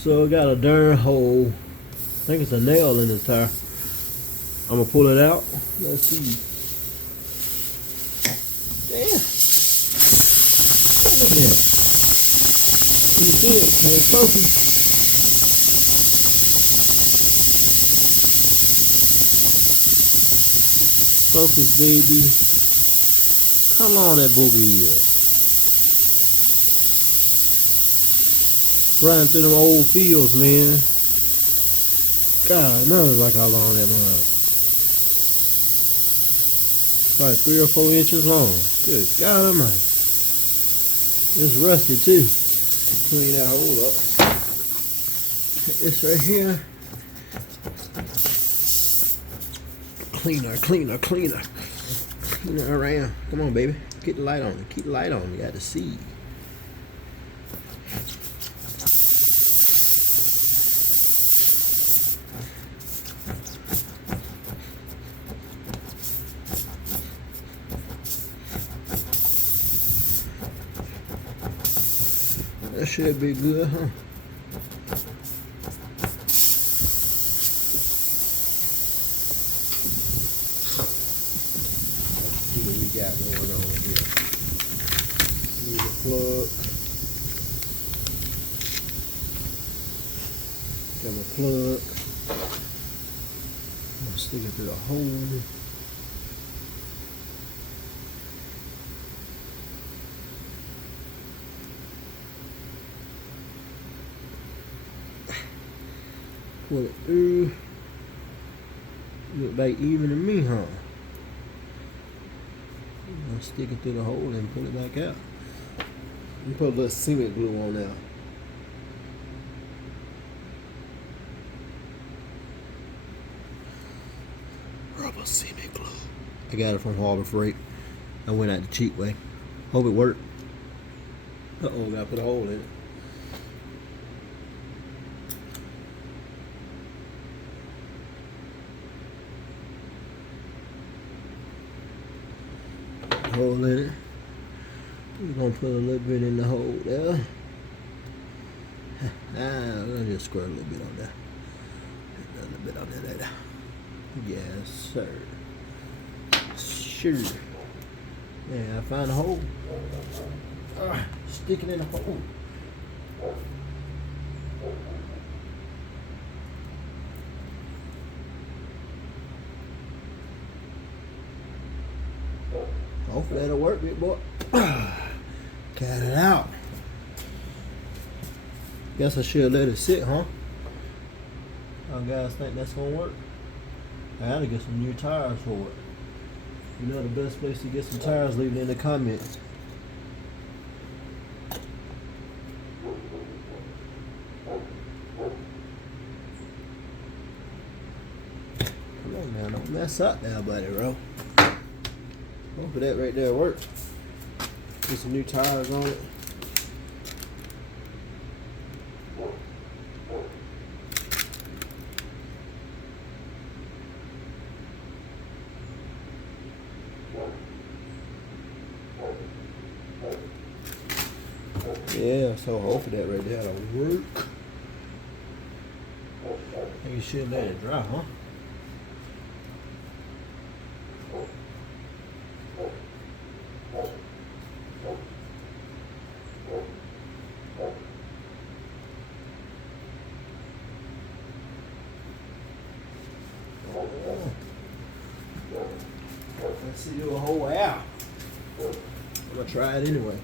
So it got a darn hole. I think it's a nail in the tire. I'm gonna pull it out. Let's see. Damn. Look at that. Can you see it? Can it focus? Focus, baby. How long that boogie is? Riding through them old fields, man. God knows like how long that mud. Like 3 or 4 inches long. Good God Almighty. It's rusty too. Clean that hole up. It's right here. Cleaner. Clean it around. Come on, baby. Get the light on. Keep the light on. You got to see. That should be good, huh? Let's see what we got going on here. Need a plug. Got my plug. I'm gonna stick it through the hole. Pull it through. Look like even to me, huh? I'll stick it through the hole and pull it back out. Let me put a little cement glue on there. Rubber cement glue. I got it from Harbor Freight. I went out the cheap way. Hope it worked. Uh-oh, gotta put a hole in it. Hole in it. We're gonna put a little bit in the hole there. We're gonna just squirt a little bit on there. A little bit on there. Yes, sir. Sure. Yeah, I found a hole. Stick it in the hole. Hopefully that'll work, big boy. Got it out. Guess I should let it sit, huh? Y'all guys think that's gonna work? I gotta get some new tires for it. You know the best place to get some tires, leave it in the comments. Come on now, don't mess up now, buddy, bro. Hopefully that right there works. Get some new tires on it. Yeah, so hopefully that right there will work. I think you should let it dry, huh? Let's see, do a whole out. I'm gonna try it anyway.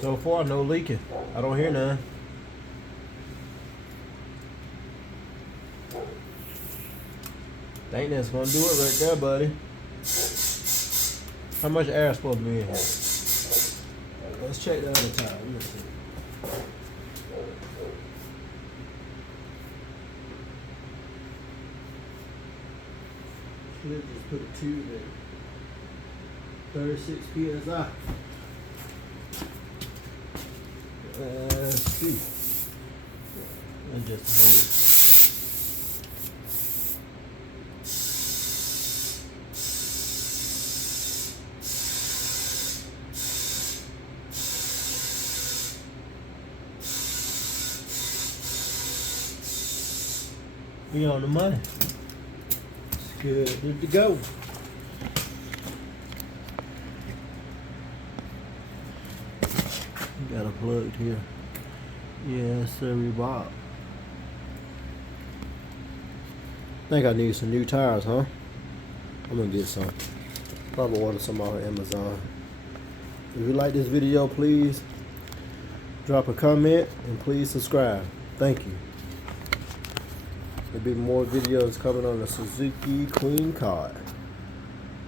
So far, no leaking. I don't hear none. Think that's gonna do it right there, buddy. How much air is supposed to be in here? Let's check the other tire. Let's see. Should just put a tube in. 36 psi. Let's see. That's just a hose. We on the money. It's good to go. Got a plug here. Yes, sir, Bob. Think I need some new tires, huh? I'm gonna get some. Probably order some off of Amazon. If you like this video, please drop a comment and please subscribe. Thank you. There'll be more videos coming on the Suzuki Queen Card.